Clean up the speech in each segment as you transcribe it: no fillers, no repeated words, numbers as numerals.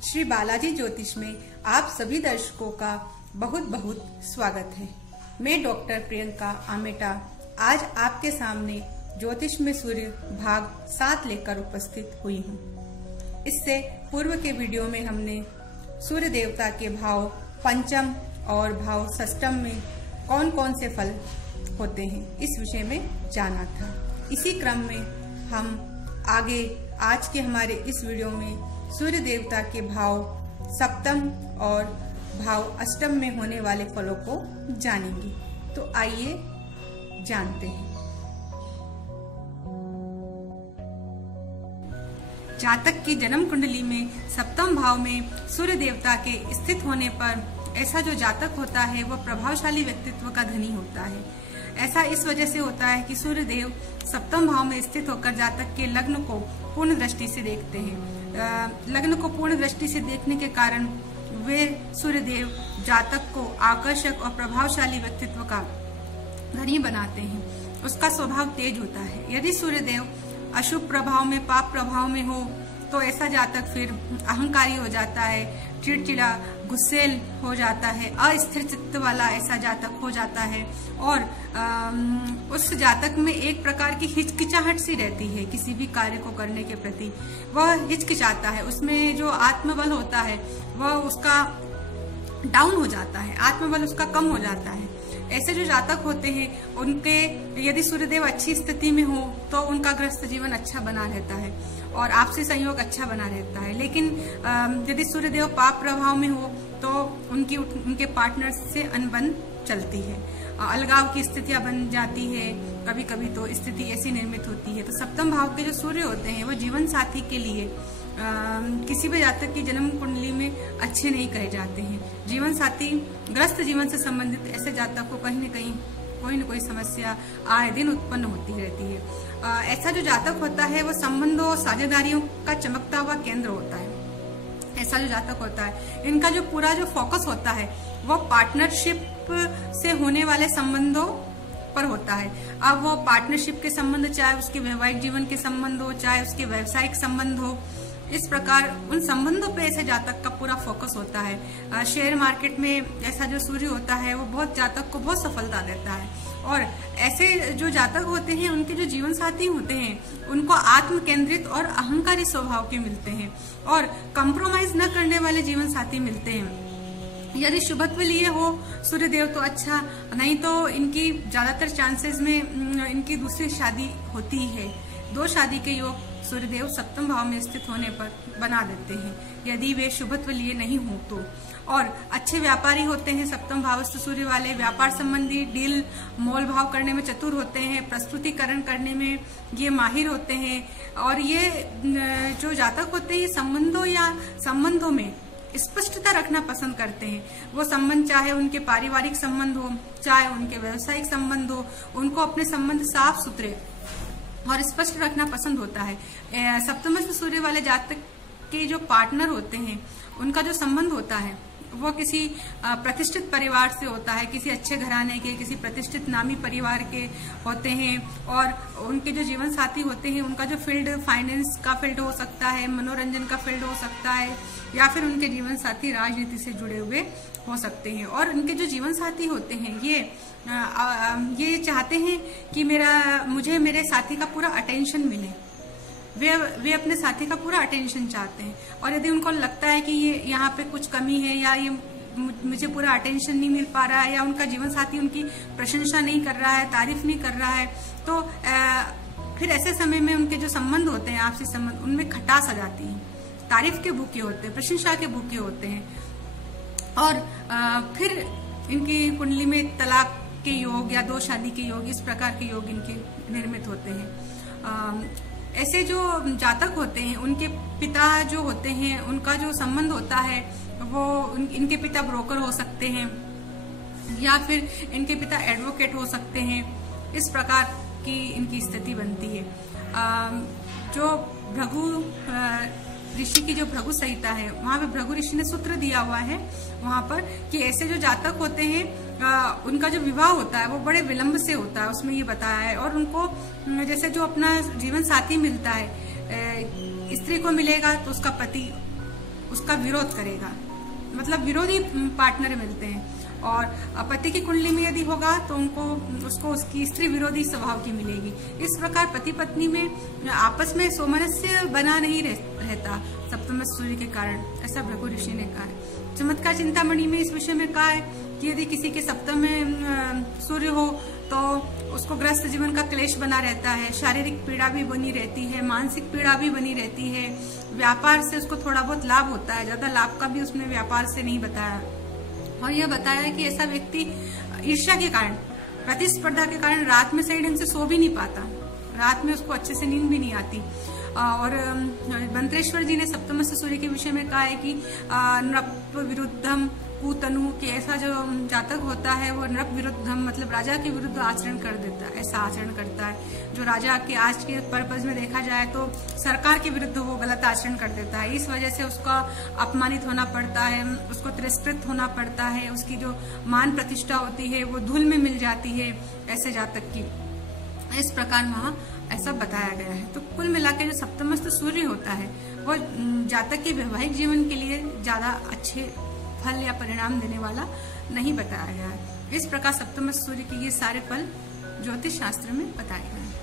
श्री बालाजी ज्योतिष में आप सभी दर्शकों का बहुत बहुत स्वागत है। मैं डॉक्टर प्रियंका आमेटा आज आपके सामने ज्योतिष में सूर्य भाग 7 लेकर उपस्थित हुई हूँ। इससे पूर्व के वीडियो में हमने सूर्य देवता के भाव पंचम और भाव षष्टम में कौन कौन से फल होते हैं इस विषय में जाना था। इसी क्रम में हम आगे आज के हमारे इस वीडियो में सूर्य देवता के भाव सप्तम और भाव अष्टम में होने वाले फलों को जानेंगे। तो आइए जानते हैं। जातक की जन्म कुंडली में सप्तम भाव में सूर्य देवता के स्थित होने पर ऐसा जो जातक होता है वह प्रभावशाली व्यक्तित्व का धनी होता है। ऐसा इस वजह से होता है कि सूर्य देव सप्तम भाव में स्थित होकर जातक के लग्न को पूर्ण दृष्टि से देखते हैं। लग्न को पूर्ण दृष्टि से देखने के कारण वे सूर्य देव जातक को आकर्षक और प्रभावशाली व्यक्तित्व का धनी बनाते हैं। उसका स्वभाव तेज होता है। यदि सूर्य देव अशुभ प्रभाव में, पाप प्रभाव में हो तो ऐसा जातक फिर अहंकारी हो जाता है, चिड़चिड़ा, गुस्सेल हो जाता है, अस्थिर चित्त वाला ऐसा जातक हो जाता है और उस जातक में एक प्रकार की हिचकिचाहट सी रहती है। किसी भी कार्य को करने के प्रति वह हिचकिचाता है। उसमें जो आत्मबल होता है वह उसका डाउन हो जाता है, आत्मबल उसका कम हो जाता है। ऐसे जो जातक होते हैं उनके यदि सूर्यदेव अच्छी स्थिति में हो तो उनका गृहस्थ जीवन अच्छा बना रहता है और आपसी संयोग अच्छा बना रहता है। लेकिन यदि सूर्यदेव पाप प्रभाव में हो तो उनके पार्टनर से अनबन चलती है, अलगाव की स्थितियां बन जाती है। कभी कभी तो स्थिति ऐसी निर्मित होती है। तो सप्तम भाव के जो सूर्य होते हैं वो जीवन साथी के लिए किसी भी जातक की जन्म कुंडली में अच्छे नहीं कहे जाते हैं। जीवन साथी ग्रस्त जीवन से संबंधित ऐसे जातक को कहीं न कहीं कोई न कोई समस्या आए दिन उत्पन्न होती रहती है। ऐसा जो जातक होता है वो संबंधों और साझेदारियों का चमकता हुआ केंद्र होता है। ऐसा जो जातक होता है इनका जो पूरा जो फोकस होता है वो पार्टनरशिप से होने वाले संबंधों पर होता है। अब वो पार्टनरशिप के संबंध, चाहे उसके वैवाहिक जीवन के संबंध हो, चाहे उसके व्यावसायिक संबंध हो, इस प्रकार उन संबंधों पे ऐसे जातक का पूरा फोकस होता है। शेयर मार्केट में ऐसा जो सूर्य होता है वो बहुत जातक को बहुत सफलता देता है। और ऐसे जो जातक होते हैं उनके जो जीवन साथी होते हैं उनको आत्म केंद्रित और अहंकारी स्वभाव के मिलते हैं और कंप्रोमाइज न करने वाले जीवन साथी मिलते हैं। यदि शुभत्व लिए हो सूर्यदेव तो अच्छा, नहीं तो इनकी ज्यादातर चांसेस में इनकी दूसरी शादी होती है। 2 शादी के योग सूर्यदेव सप्तम भाव में स्थित होने पर बना देते हैं यदि वे शुभत्व लिए नहीं हो तो। और अच्छे व्यापारी होते हैं सप्तम भावस्थ सूर्य वाले। व्यापार संबंधी डील मोल भाव करने में चतुर होते हैं, प्रस्तुतिकरण करने में ये माहिर होते हैं। और ये जो जातक होते हैं ये संबंधों में स्पष्टता रखना पसंद करते हैं। वो संबंध चाहे उनके पारिवारिक संबंध हो, चाहे उनके व्यवसायिक संबंध हो, उनको अपने संबंध साफ सुथरे और स्पष्ट रखना पसंद होता है। सप्तमस्थ सूर्य वाले जातक के जो पार्टनर होते हैं उनका जो संबंध होता है वो किसी प्रतिष्ठित परिवार से होता है, किसी अच्छे घराने के, किसी प्रतिष्ठित नामी परिवार के होते हैं। और उनके जो जीवन साथी होते हैं उनका जो फील्ड फाइनेंस का फील्ड हो सकता है, मनोरंजन का फील्ड हो सकता है, या फिर उनके जीवन साथी राजनीति से जुड़े हुए हो सकते हैं। और उनके जो जीवन साथी होते हैं ये चाहते हैं कि मुझे मेरे साथी का पूरा अटेंशन मिले। वे अपने साथी का पूरा अटेंशन चाहते हैं। और यदि उनको लगता है कि ये यहाँ पे कुछ कमी है या ये मुझे पूरा अटेंशन नहीं मिल पा रहा है या उनका जीवन साथी उनकी प्रशंसा नहीं कर रहा है, तारीफ नहीं कर रहा है, तो फिर ऐसे समय में उनके जो संबंध होते हैं, आपसी संबंध, उनमें खटास आ जाती है। तारीफ के भूखे होते हैं, प्रशंसा के भूखे होते हैं। और फिर इनकी कुंडली में तलाक के योग या 2 शादी के योग, इस प्रकार के योग इनके निर्मित होते हैं। ऐसे जो जातक होते हैं उनके पिता जो होते हैं उनका जो संबंध होता है वो इनके पिता ब्रोकर हो सकते हैं या फिर इनके पिता एडवोकेट हो सकते हैं। इस प्रकार की इनकी स्थिति बनती है। जो भृगु ऋषि की जो भृगु संहिता है वहां पे भृगु ऋषि ने सूत्र दिया हुआ है वहां पर कि ऐसे जो जातक होते हैं उनका जो विवाह होता है वो बड़े विलंब से होता है, उसमें ये बताया है। और उनको जैसे जो अपना जीवन साथी मिलता है, स्त्री को मिलेगा तो उसका पति उसका विरोध करेगा, मतलब विरोधी पार्टनर मिलते हैं। और पति की कुंडली में यदि होगा तो उसको उसकी स्त्री विरोधी स्वभाव की मिलेगी। इस प्रकार पति पत्नी में आपस में सामंजस्य बना नहीं रहता सप्तम सूर्य के कारण, ऐसा भृगु ऋषि ने कहा है। चमत्कार चिंतामणि में इस विषय में कहा है कि यदि किसी के सप्तम में सूर्य हो तो उसको ग्रस्त जीवन का क्लेश बना रहता है, शारीरिक पीड़ा भी बनी रहती है, मानसिक पीड़ा भी बनी रहती है। व्यापार से उसको थोड़ा बहुत लाभ होता है, ज्यादा लाभ का भी उसने व्यापार से नहीं बताया। और यह बताया है कि ऐसा व्यक्ति ईर्ष्या के कारण, प्रतिस्पर्धा के कारण रात में सही ढंग से सो भी नहीं पाता, रात में उसको अच्छे से नींद भी नहीं आती। और मंत्रेश्वर जी ने सप्तमस्थ सूर्य के विषय में कहा है कि नृप विरुद्धम कुतनु, कि ऐसा जो जातक होता है वो नृप विरुद्धम मतलब राजा के विरुद्ध आचरण कर देता है, ऐसा आचरण करता है। जो राजा के आज के पर्पज में देखा जाए तो सरकार के विरुद्ध वो गलत आचरण कर देता है, इस वजह से उसका अपमानित होना पड़ता है, उसको तिरस्कृत होना पड़ता है, उसकी जो मान प्रतिष्ठा होती है वो धूल में मिल जाती है ऐसे जातक की। इस प्रकार वहाँ ऐसा बताया गया है। तो कुल मिलाकर जो सप्तमस्थ सूर्य होता है वो जातक के वैवाहिक जीवन के लिए ज्यादा अच्छे फल या परिणाम देने वाला नहीं बताया गया है। इस प्रकार सप्तमस्थ सूर्य के ये सारे फल ज्योतिष शास्त्र में बताए गए हैं।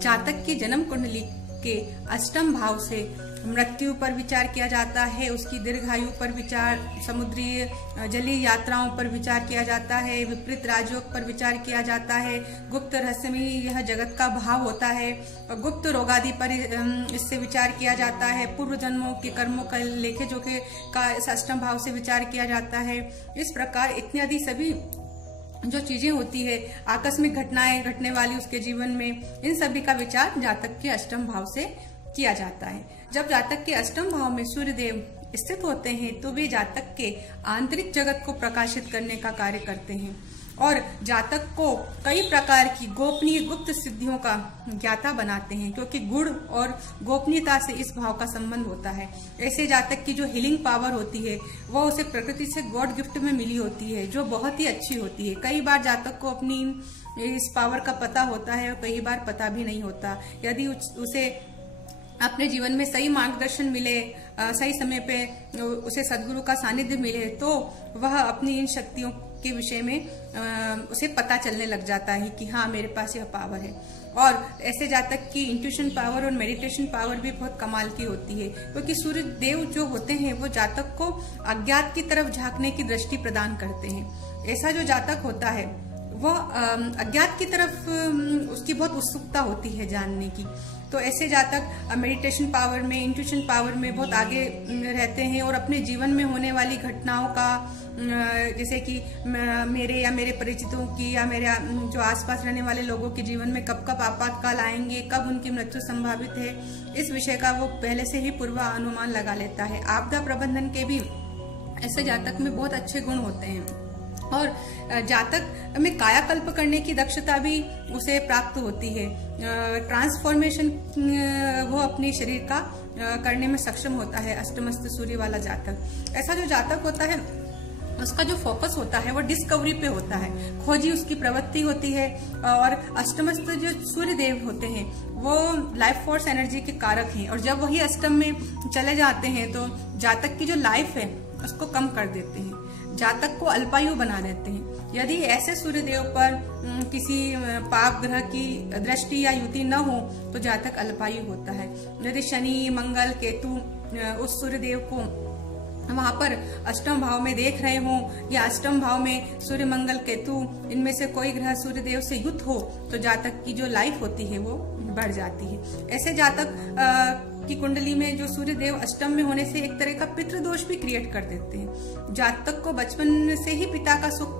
जातक की जन्म कुंडली के अष्टम भाव से मृत्यु पर विचार किया जाता है, उसकी दीर्घायु पर विचार, समुद्री जलीय यात्राओं पर विचार किया जाता है, विपरीत राजयोग पर विचार किया जाता है, गुप्त रहस्यमय यह जगत का भाव होता है, गुप्त रोगादि पर इससे विचार किया जाता है, पूर्व जन्मों के कर्मों का लेखे जोखे का अष्टम भाव से विचार किया जाता है। इस प्रकार इत्यादि सभी जो चीजें होती है, आकस्मिक घटनाएं घटने वाली उसके जीवन में, इन सभी का विचार जातक के अष्टम भाव से किया जाता है। जब जातक के अष्टम भाव में सूर्य देव स्थित होते हैं तो वे जातक के आंतरिक जगत को प्रकाशित करने का कार्य करते हैं और जातक को कई प्रकार की गोपनीय गुप्त सिद्धियों का ज्ञाता बनाते हैं, क्योंकि गुण और गोपनीयता से इस भाव का संबंध होता है। ऐसे जातक की जो हीलिंग पावर होती है वो उसे प्रकृति से गॉड गिफ्ट में मिली होती है, जो बहुत ही अच्छी होती है। कई बार जातक को अपनी इस पावर का पता होता है और कई बार पता भी नहीं होता। यदि उसे अपने जीवन में सही मार्गदर्शन मिले, सही समय पे उसे सद्गुरु का सानिध्य मिले तो वह अपनी इन शक्तियों के विषय में उसे पता चलने लग जाता है कि हाँ मेरे पास यह पावर है। और ऐसे जातक की इंट्यूशन पावर और मेडिटेशन पावर भी बहुत कमाल की होती है, क्योंकि सूर्य देव जो होते हैं वो जातक को अज्ञात की तरफ झांकने की दृष्टि प्रदान करते हैं। ऐसा जो जातक होता है वह अज्ञात की तरफ उसकी बहुत उत्सुकता होती है जानने की। तो ऐसे जातक मेडिटेशन पावर में, इंट्यूशन पावर में बहुत आगे रहते हैं और अपने जीवन में होने वाली घटनाओं का, जैसे कि मेरे या मेरे परिचितों की या मेरे जो आसपास रहने वाले लोगों के जीवन में कब कब आपातकाल आएंगे, कब उनकी मृत्यु संभावित है, इस विषय का वो पहले से ही पूर्वानुमान लगा लेता है। आपदा प्रबंधन के भी ऐसे जातक में बहुत अच्छे गुण होते हैं और जातक में कायाकल्प करने की दक्षता भी उसे प्राप्त होती है। ट्रांसफॉर्मेशन वो अपने शरीर का करने में सक्षम होता है अष्टमस्थ सूर्य वाला जातक। ऐसा जो जातक होता है उसका जो फोकस होता है वो डिस्कवरी पे होता है, खोजी उसकी प्रवृत्ति होती है। और अष्टमस्थ जो सूर्य देव होते हैं वो लाइफ फोर्स एनर्जी के कारक हैं और जब वही अष्टम में चले जाते हैं तो जातक की जो लाइफ है उसको कम कर देते हैं, जातक को अल्पायु बना देते हैं। यदि ऐसे सूर्यदेव पर किसी पाप ग्रह की दृष्टि या युति न हो तो जातक अल्पायु होता है। यदि शनि, मंगल, केतु उस सूर्यदेव को वहां पर अष्टम भाव में देख रहे हो या अष्टम भाव में सूर्य, मंगल, केतु इनमें से कोई ग्रह सूर्यदेव से युक्त हो तो जातक की जो लाइफ होती है वो बढ़ जाती है। ऐसे जातक की कुंडली में जो सूर्य देव अष्टम में होने से एक तरह का पितृदोष भी क्रिएट कर देते हैं। जातक को बचपन से ही पिता का सुख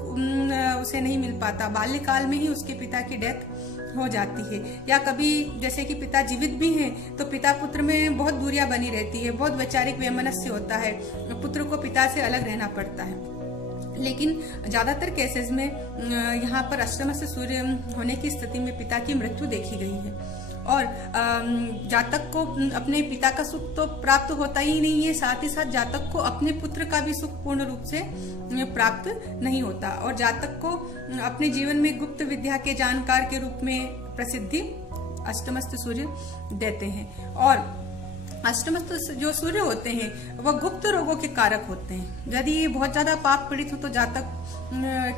उसे नहीं मिल पाता, बाल्यकाल में ही उसके पिता की डेथ हो जाती है, या कभी जैसे कि पिता जीवित भी हैं तो पिता पुत्र में बहुत दूरियां बनी रहती है, बहुत वैचारिक वैमनस्य होता है, पुत्र को पिता से अलग रहना पड़ता है। लेकिन ज्यादातर केसेस में यहाँ पर अष्टम से सूर्य होने की स्थिति में पिता की मृत्यु देखी गई है और जातक को अपने पिता का सुख तो प्राप्त होता ही नहीं है, साथ ही साथ जातक को अपने पुत्र का भी सुख पूर्ण रूप से प्राप्त नहीं होता और जातक को अपने जीवन में गुप्त विद्या के जानकार के रूप में प्रसिद्धि अष्टमस्थ सूर्य देते हैं। और अष्टमस्थ जो सूर्य होते हैं वह गुप्त रोगों के कारक होते हैं। यदि ये बहुत ज्यादा पाप पीड़ित हो तो जातक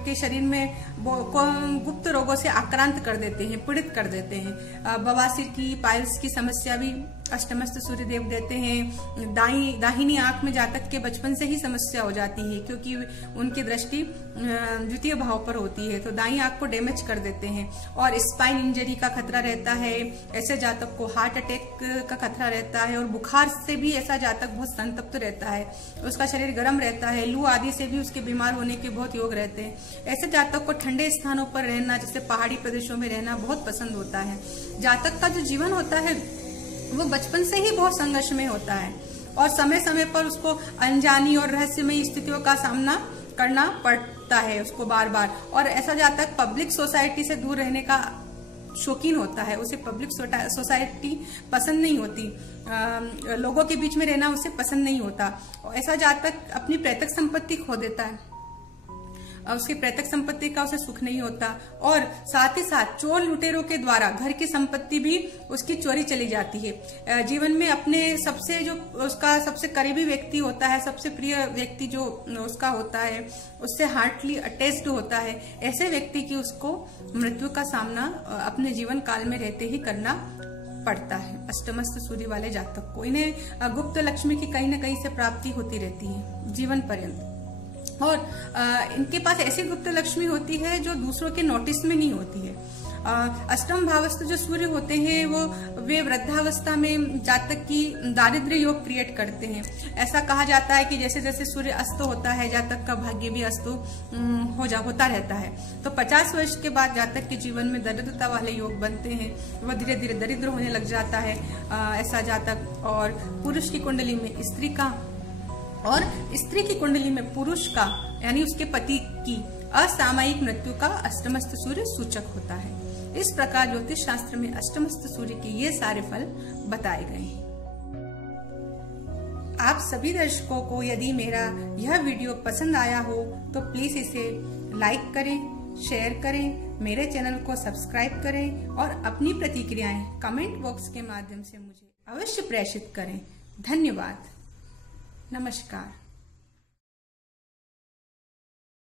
के शरीर में गुप्त रोगों से आक्रांत कर देते हैं, पीड़ित कर देते हैं। बवासीर की, पाइल्स की समस्या भी अष्टमस्थ सूर्य देव देते हैं। दाहिनी आंख में जातक के बचपन से ही समस्या हो जाती है, क्योंकि उनकी दृष्टि द्वितीय भाव पर होती है, तो दाई आंख को डैमेज कर देते हैं। और स्पाइन इंजरी का खतरा रहता है। ऐसे जातक को हार्ट अटैक का खतरा रहता है, और बुखार से भी ऐसा जातक बहुत संतप्त रहता है, उसका शरीर गर्म रहता है। लू आदि से भी उसके बीमार होने के बहुत योग रहते हैं। ऐसे जातक को ठंडे स्थानों पर रहना, जैसे पहाड़ी प्रदेशों में रहना बहुत पसंद होता है। जातक का जो जीवन होता है वो बचपन से ही बहुत संघर्ष में होता है, और समय समय पर उसको अनजानी और रहस्यमयी स्थितियों का सामना करना पड़ता है उसको बार बार। और ऐसा जातक पब्लिक सोसाइटी से दूर रहने का शौकीन होता है, उसे पब्लिक सोसाइटी पसंद नहीं होती, लोगों के बीच में रहना उसे पसंद नहीं होता। ऐसा जातक अपनी पैतृक संपत्ति खो देता है, उसकी पैतृक संपत्ति का उसे सुख नहीं होता। और साथ ही साथ चोर लुटेरों के द्वारा घर की संपत्ति भी उसकी चोरी चली जाती है। जीवन में अपने सबसे जो उसका सबसे करीबी व्यक्ति होता है, सबसे प्रिय व्यक्ति जो उसका होता है, उससे हार्टली अटैच्ड होता है, ऐसे व्यक्ति की उसको मृत्यु का सामना अपने जीवन काल में रहते ही करना पड़ता है। अष्टमस्थ सूर्य वाले जातक को इन्हें गुप्त लक्ष्मी की कहीं न कहीं से प्राप्ति होती रहती है जीवन पर्यंत। और इनके पास ऐसी गुप्त लक्ष्मी होती है जो दूसरों के नोटिस में नहीं होती है। अष्टम भावस्थ जो सूर्य होते हैं वे वृद्धावस्था में जातक की दारिद्र्य योग क्रिएट करते हैं। ऐसा कहा जाता है कि जैसे जैसे सूर्य अस्त होता है जातक का भाग्य भी अस्त होता रहता है। तो 50 वर्ष के बाद जातक के जीवन में दरिद्रता वाले योग बनते हैं, वह धीरे धीरे दरिद्र होने लग जाता है ऐसा जातक। और पुरुष की कुंडली में स्त्री का और स्त्री की कुंडली में पुरुष का यानी उसके पति की असामयिक मृत्यु का अष्टमस्थ सूर्य सूचक होता है। इस प्रकार ज्योतिष शास्त्र में अष्टमस्थ सूर्य के ये सारे फल बताए गए हैं। आप सभी दर्शकों को यदि मेरा यह वीडियो पसंद आया हो तो प्लीज इसे लाइक करें, शेयर करें, मेरे चैनल को सब्सक्राइब करें और अपनी प्रतिक्रियाएं कमेंट बॉक्स के माध्यम से मुझे अवश्य प्रेषित करें। धन्यवाद। नमस्कार।